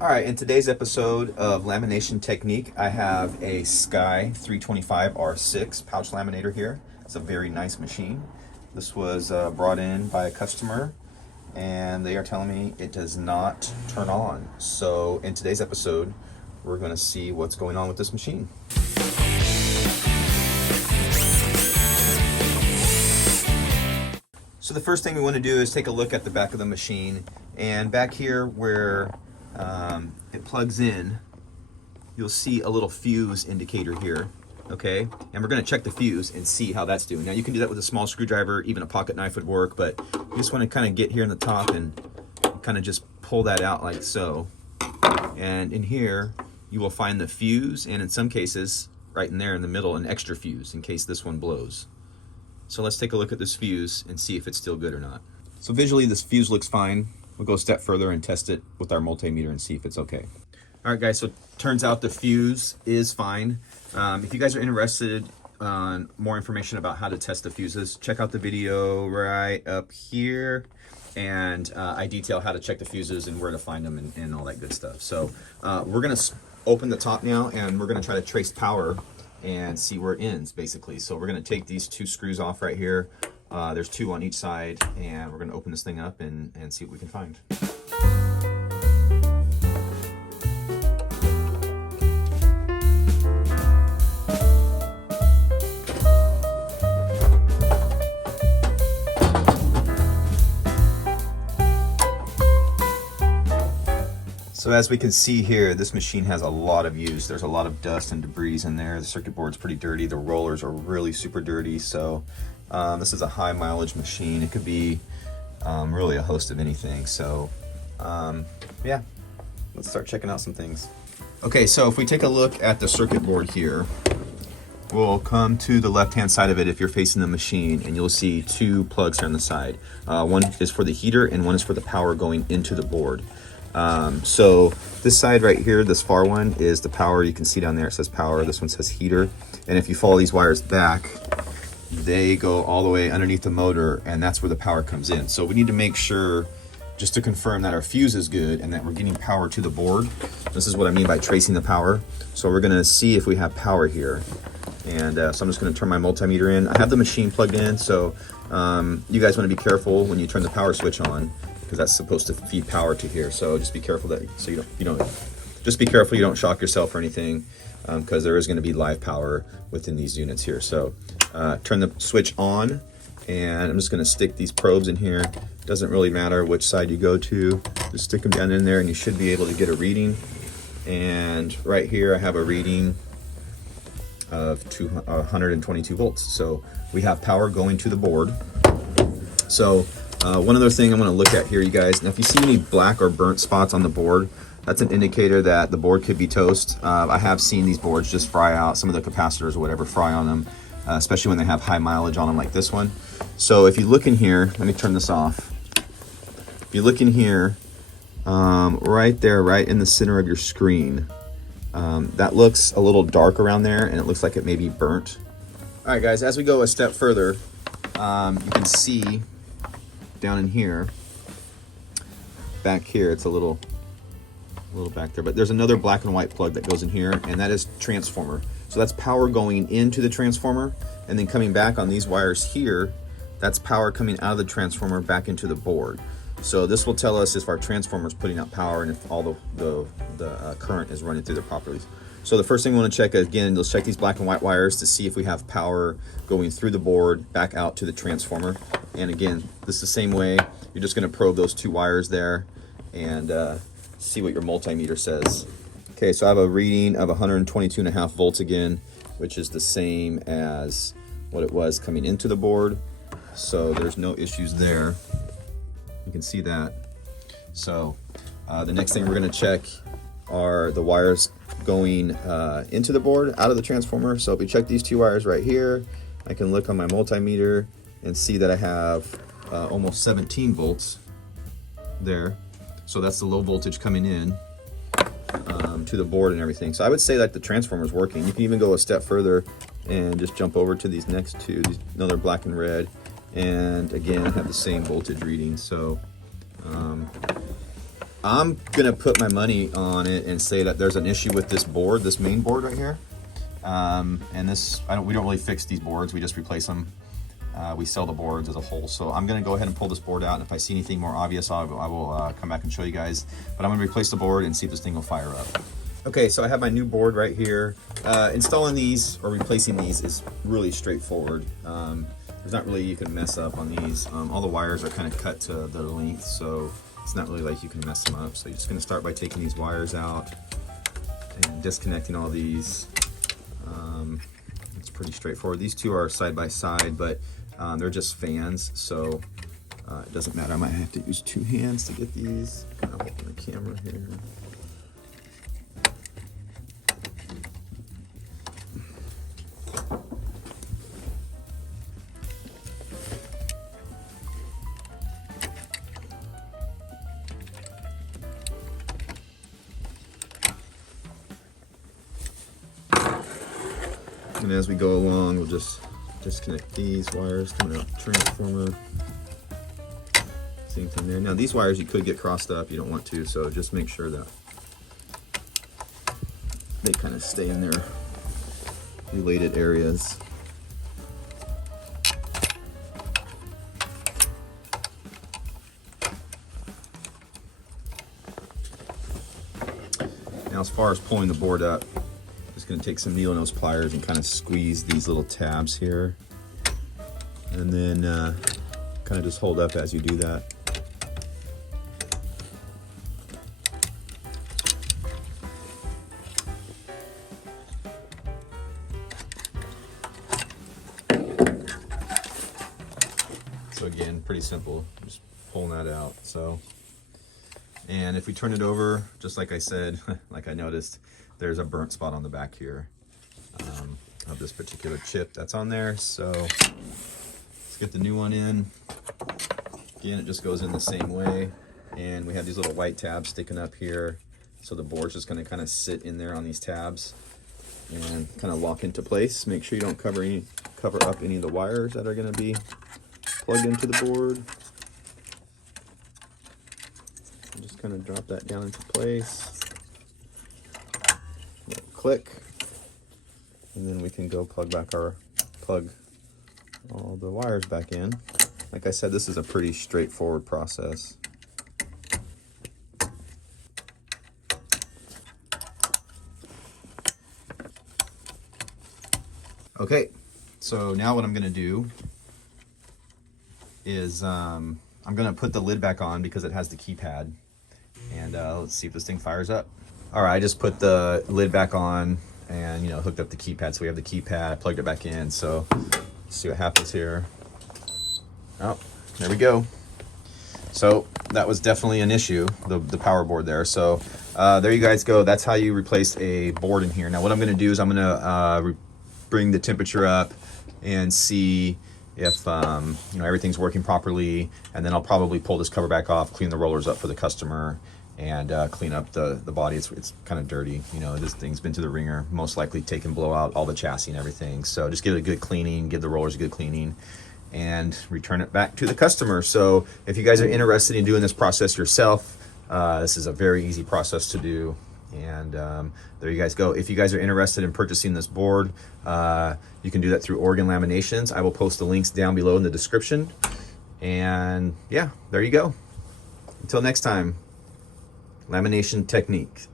All right, in today's episode of Lamination Technique, I have a Sky 325 R6 pouch laminator here. It's a very nice machine. This was brought in by a customer, and they are telling me it does not turn on. So in today's episode, we're going to see what's going on with this machine. So the first thing we want to do is take a look at the back of the machine, and back here where it plugs in, you'll see a little fuse indicator here, okay? And we're gonna check the fuse and see how that's doing. Now you can do that with a small screwdriver, even a pocket knife would work, but you just wanna kinda get here in the top and kinda just pull that out like so. And in here, you will find the fuse, and in some cases, right in there in the middle, an extra fuse in case this one blows. So let's take a look at this fuse and see if it's still good or not. So visually, this fuse looks fine. We'll go a step further and test it with our multimeter and see if it's okay. All right, guys, so it turns out the fuse is fine. If you guys are interested on more information about how to test the fuses, check out the video right up here. And I detail how to check the fuses and where to find them and all that good stuff. So we're gonna open the top now, and we're gonna try to trace power and see where it ends, basically. So we're gonna take these two screws off right here. There's two on each side, and we're gonna open this thing up and see what we can find. So as we can see here, this machine has a lot of use. There's a lot of dust and debris in there. The circuit board's pretty dirty. The rollers are really super dirty. So this is a high mileage machine. It could be really a host of anything. So yeah, let's start checking out some things. Okay, so if we take a look at the circuit board here, we'll come to the left-hand side of it if you're facing the machine, and you'll see two plugs here on the side. One is for the heater and one is for the power going into the board. So this side right here, this far one, is the power. You can see down there it says power. This one says heater. And if you follow these wires back, they go all the way underneath the motor, and that's where the power comes in. So we need to make sure, just to confirm that our fuse is good and that we're getting power to the board. This is what I mean by tracing the power. So we're gonna see if we have power here. And so I'm just gonna turn my multimeter in. I have the machine plugged in, so you guys wanna be careful when you turn the power switch on, because that's supposed to feed power to here. So just be careful that just be careful you don't shock yourself or anything, because there is going to be live power within these units here. So turn the switch on, and I'm just going to stick these probes in here. Doesn't really matter which side you go to, just stick them down in there and you should be able to get a reading. And right here I have a reading of 122 volts. So we have power going to the board. So one other thing I'm going to look at here, you guys, now if you see any black or burnt spots on the board, that's an indicator that the board could be toast. I have seen these boards just fry out, some of the capacitors or whatever fry on them, especially when they have high mileage on them like this one. So if you look in here, let me turn this off. If you look in here, right there, right in the center of your screen, that looks a little dark around there, and it looks like it may be burnt. All right, guys, as we go a step further, you can see down in here, back here, it's a little back there, but there's another black and white plug that goes in here, and that is transformer. So that's power going into the transformer, and then coming back on these wires here, that's power coming out of the transformer back into the board. So this will tell us if our transformer is putting out power and if all the current is running through there properly. So the first thing we want to check, again, let's check these black and white wires to see if we have power going through the board back out to the transformer. And again, this is the same way. You're just going to probe those two wires there and see what your multimeter says. Okay, so I have a reading of 122.5 volts again, which is the same as what it was coming into the board. So there's no issues there. You can see that. So the next thing we're going to check are the wires going into the board, out of the transformer. So if we check these two wires right here, I can look on my multimeter and see that I have almost 17 volts there. So that's the low voltage coming in to the board and everything. So I would say that the transformer is working. You can even go a step further and just jump over to these next two, another black and red, and again have the same voltage reading. So I'm gonna put my money on it and say that there's an issue with this board, this main board right here. And this, we don't really fix these boards, we just replace them. We sell the boards as a whole. So I'm gonna go ahead and pull this board out, and if I see anything more obvious, I will come back and show you guys. But I'm gonna replace the board and see if this thing will fire up. Okay, so I have my new board right here. Installing these or replacing these is really straightforward. There's not really you can mess up on these. All the wires are kind of cut to the length, so it's not really like you can mess them up. So you're just gonna start by taking these wires out and disconnecting all these. It's pretty straightforward. These two are side by side, but they're just fans, so it doesn't matter. I might have to use two hands to get these. Kind of holding the camera here. And as we go along, we'll just disconnect these wires coming out the transformer. Same thing there. Now these wires you could get crossed up, you don't want to, so just make sure that they kind of stay in their related areas. Now as far as pulling the board up, going to take some needle nose pliers and kind of squeeze these little tabs here, and then kind of just hold up as you do that. So again, pretty simple, just pulling that out. So, and if we turn it over, just like I said, like I noticed, there's a burnt spot on the back here of this particular chip that's on there. So let's get the new one in. Again, it just goes in the same way. And we have these little white tabs sticking up here. So the board's just gonna kind of sit in there on these tabs and kind of lock into place. Make sure you don't cover up any of the wires that are gonna be plugged into the board. And just kind of drop that down into place. Click, and then we can go plug all the wires back in. Like I said, this is a pretty straightforward process. Okay, so now what I'm gonna do is I'm gonna put the lid back on because it has the keypad, and let's see if this thing fires up. All right, I just put the lid back on and, you know, hooked up the keypad. So we have the keypad, plugged it back in. So let's see what happens here. Oh, there we go. So that was definitely an issue, the power board there. So there you guys go. That's how you replace a board in here. Now what I'm gonna do is I'm gonna bring the temperature up and see if you know, everything's working properly. And then I'll probably pull this cover back off, clean the rollers up for the customer, and clean up the body. It's kind of dirty, you know, this thing's been to the ringer, most likely take and blow out all the chassis and everything. So just give it a good cleaning, give the rollers a good cleaning, and return it back to the customer. So if you guys are interested in doing this process yourself, this is a very easy process to do. And there you guys go. If you guys are interested in purchasing this board, you can do that through Oregon Laminations. I will post the links down below in the description. And yeah, there you go. Until next time. Lamination techniques.